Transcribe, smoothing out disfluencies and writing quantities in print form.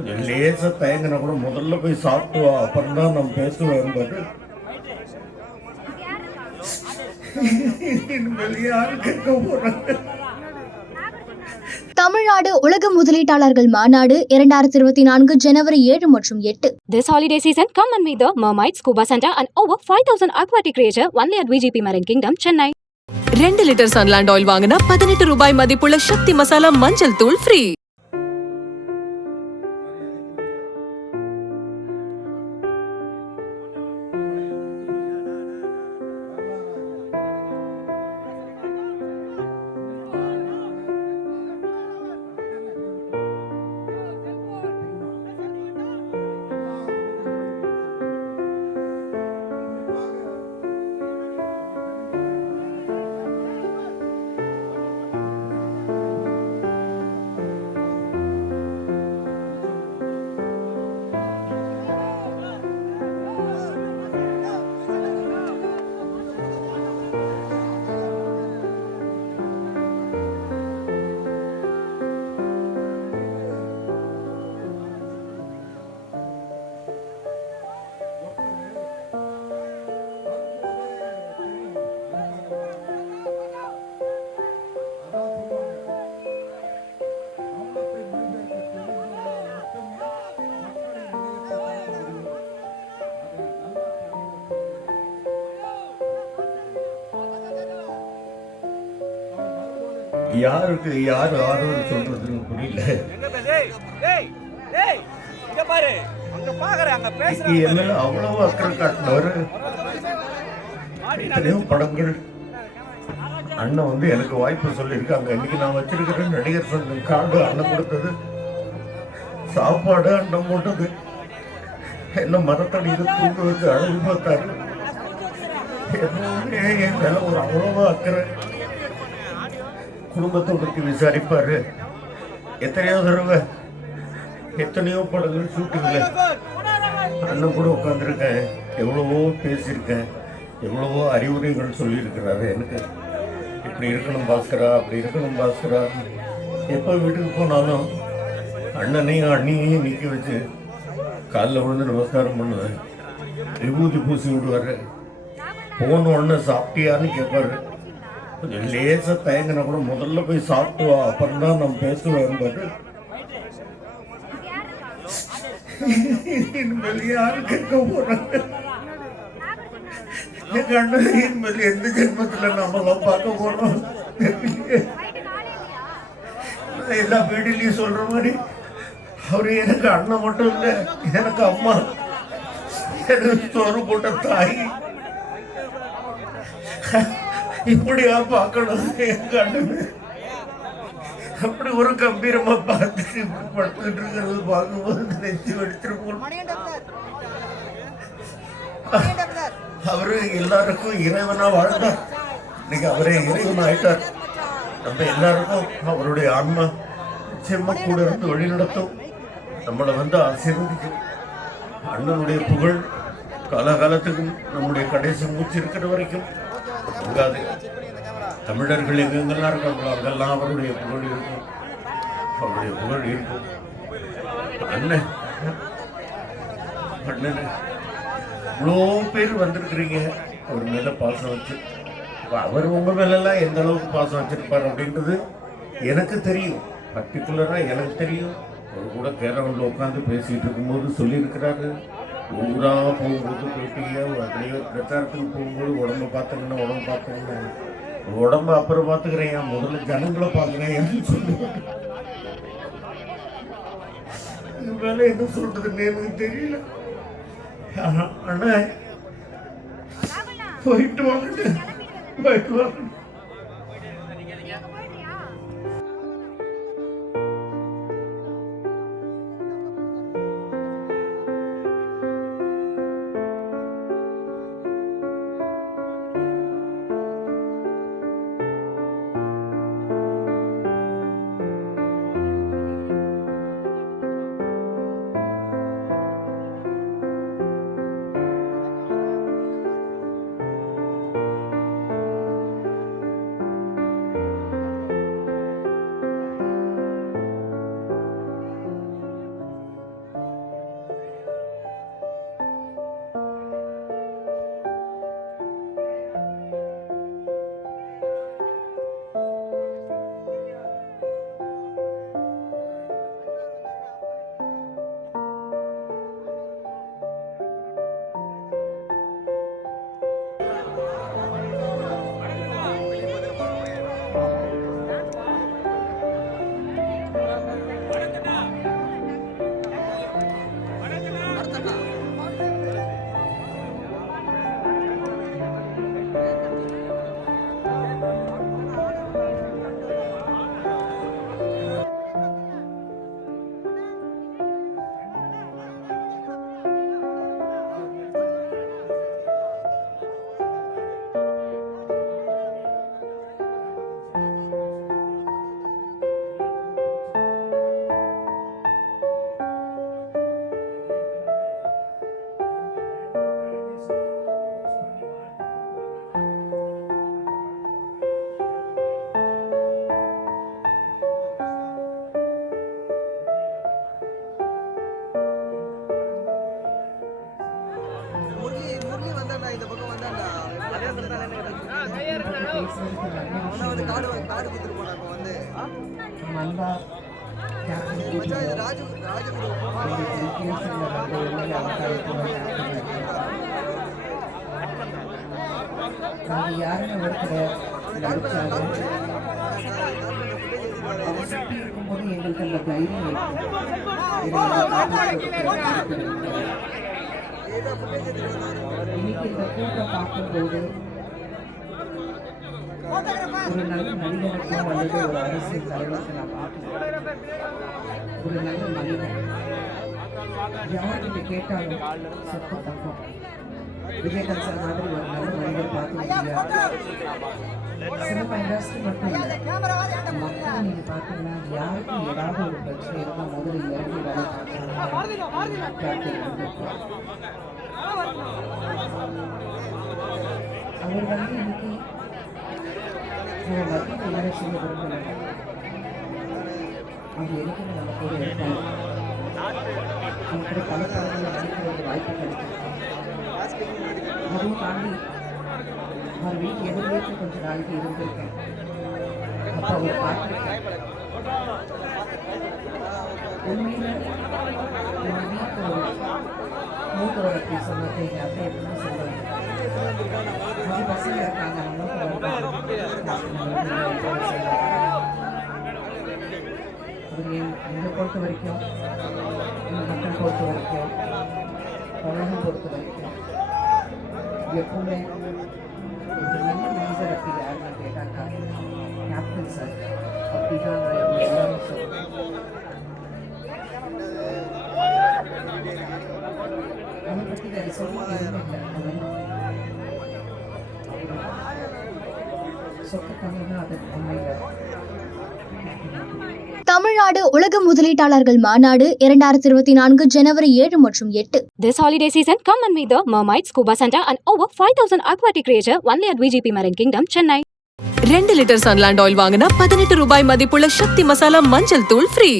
கொஞ்சம் லேசாக தயங்கினா கூட முதல்ல போய் சாப்பிட்டு வா, அப்புறம் தான் நம்ம பேசுவேன் பாரு. இனிமேல் யாரு கேட்க போறாங்க? தமிழ்நாடு உலக முதலீட்டாளர்கள் மாநாடு 2024 ஜனவரி 7 மற்றும் 8. This holiday season, come and meet the Mermaid Scuba Center and over 5,000 aquatic creature only at VGP Marine Kingdom, Chennai. 2 litre Sunland oil வாங்கினா 18 ரூபாய் மதிப்புள்ள சக்தி மசாலா மஞ்சள் தூள் ஃப்ரீ. யாருக்கு யார் ஆதரவு சொல்றதுன்னு புரியல. என்னால அவ்வளவு அக்கறை காட்டினவர். எத்தனையோ படங்கள் அண்ணன் வந்து எனக்கு வாய்ப்பு சொல்லியிருக்காங்க. இன்னைக்கு நான் வச்சிருக்கிற நடிகர் சங்கம் கார்டு அண்ணன் கொடுத்தது, சாப்பாடு அண்ணன் போட்டது, என்ன மரத்தடியில் தூங்க வச்சு அழகு பார்த்தாரு. என் மேல ஒரு அவ்வளவா அக்கறை. குடும்பத்தோடு விசாரிப்பாரு. எத்தனையோ தடவை எத்தனையோ படங்கள் ஷூட்டிங்ல அண்ணன் கூட உட்காந்துருக்கேன். எவ்வளவோ பேசியிருக்கேன், எவ்வளவோ அறிவுரைகள் சொல்லியிருக்கிறாரு எனக்கு. இப்படி இருக்கணும் பாஸ்கரா, அப்படி இருக்கணும் பாஸ்கரா. எப்போ வீட்டுக்கு போனாலும் அண்ணனையும் அண்ணியையும் நிற்க வச்சு காலில் விழுந்து நமஸ்காரம் பண்ணுவேன். விபூதி பூசி விடுவார். போன உடனே சாப்பிட்டியான்னு கேட்பாரு. கொஞ்சம் லேசாக தயங்கினா கூட முதல்ல போய் சாப்பிட்டு வா, அப்புறம் தான் நம்ம பேசுவேன் பாரு. இனிமேல் யாரு கேட்க போறாங்க? எங்க அண்ணன் இனிமேல் எந்த ஜென்மத்தில் நம்மளாம் பார்க்க போறோம்? எல்லா வீடுலையும் சொல்ற மாதிரி அவரு எனக்கு அண்ணன் மட்டும் இல்லை, எனக்கு அம்மா, எனக்கு சோறு போட்ட தாய். இப்படியா பார்க்கணும் எங்க அண்ணன்? அப்படி ஒரு கம்பீரமா பார்த்துட்டு படுத்துட்டு இருக்கிறது பார்க்கும்போது நெஞ்சு வெடிச்சிருப்போம். அவரு எல்லாருக்கும் இறைவனா வாழ்ந்தார். இன்னைக்கு அவரே இறைவன் ஆயிட்டார். நம்ம எல்லாருக்கும் அவருடைய ஆன்மா நிச்சயமா கூட இருந்து வழி நடத்தும், நம்மளை வந்து ஆசீர்வதிக்கும். அண்ணனுடைய புகழ் காலகாலத்துக்கும் நம்முடைய கடைசி மூச்சு இருக்கிற வரைக்கும் அங்காது. தமிழர்கள் எங்கெங்கெல்லாம் இருக்காங்களோ அங்கெல்லாம் அவருடைய புகழ் இருக்கும், அவருடைய புகழ் இருக்கும். அண்ணன் அண்ணன் இவ்வளோ பேர் வந்திருக்கிறீங்க அவர் மேலே பாசம் வச்சு. அவர் உங்கள் மேலெல்லாம் எந்த அளவுக்கு பாசம் வச்சிருப்பார் அப்படின்றது எனக்கு தெரியும், பர்டிகுலராக எனக்கு தெரியும். அவர் கூட கேரவனில் உட்காந்து பேசிகிட்டு இருக்கும்போது சொல்லியிருக்கிறாரு, ஊராக போகும்போது போயிட்டீங்க, அப்படியே பிரச்சாரத்துக்கு போகும்போது உடம்பை பார்த்துங்கன்னா உடம்பு அப்புறம் பார்த்துக்கிறேன், முதல்ல ஜனங்களை பார்க்குறேன் சொல்லுவேன். இது மேலே என்ன சொல்றதுன்னு எனக்கு தெரியல. அண்ணா போயிட்டு வாங்க, போயிட்டு வாங்க. பேசுறதுக்கு நிறைய விஷயங்கள் இருக்கு. நம்ம அன்பா கேப்டன் கூட்டிட்டு நாங்கள் யாருன்னு ஒருத்தர் நடிச்சாலும் அதை சுற்றி இருக்கும்போது எங்களுக்கு அந்த தைரியம் இருக்கும். இன்னைக்கு இந்த கூட்டம் பார்க்கும்போது ஒரு நல்ல மனிதனுக்கும் அல்லது ஒரு அரசியல் தலைவருக்கு நான் பார்க்கல. ஒரு நல்ல மனிதன் யார்கிட்ட கேட்டாலும் சொத்த தப்பம். விஜயகாந்த் சார் மாதிரி ஒரு நல்ல மனிதர் பார்த்துருக்கீங்க. சினிமா இண்டஸ்ட்ரி மட்டும் இல்லை, மக்கள் நீங்க பார்த்தீங்கன்னா யாருக்கும் ஏதாவது ஒரு பிரச்சனை இருந்தால் முதல்ல இறங்கி வேலை அவர் வந்து இன்னைக்கு நம்ம மத்தியில் வேலை செய்ய விரும்பல. அவங்க எதுக்குமே நம்ம கூட இருப்பாங்க. அவங்க கூட பல படங்களில் நடிக்கிற ஒரு வாய்ப்பு கிடைக்கும். அதுவும் தாண்டி அவர் வீட்டு எதிர்த்து கொஞ்ச நாளைக்கு இருந்திருக்கேன். அப்போ அவர் பார்த்துருக்கேன். உண்மையில் எங்கள் வீட்டில் ஒரு மூத்தவரை அப்படி சொன்னது எங்கள் அத்தை எப்படின்னு சொல்லுவாங்க. 5 பசங்க இருக்காங்க, என்னை பொறுத்த வரைக்கும், எங்கள் மக்கள் பொறுத்த வரைக்கும், உலகம் பொறுத்த வரைக்கும் எப்பவுமே ஒரு நல்ல மனிதர் அப்படி யாருன்னு கேட்டாக்கா கேப்டன் சார் அப்படிதான் நான் எல்லாரும் சொல்லுவேன். அதை பற்றி வேறு சொல்ல எதுவுமே இல்லை. சொத்து தமிழ்னா அது உண்மையில் தமிழ்நாடு உலக முதலீட்டாளர்கள் மாநாடு 2024 ஜனவரி 7 மற்றும் 8. This holiday season, come and meet the Mermaid Scuba Center and over 5,000 aquatic creature only at VGP Marine Kingdom, Chennai. 2 litre Sunland oil வாங்கினா 18 ரூபாய் மதிப்புள்ள சக்தி மசாலா மஞ்சள் தூள் ஃப்ரீ.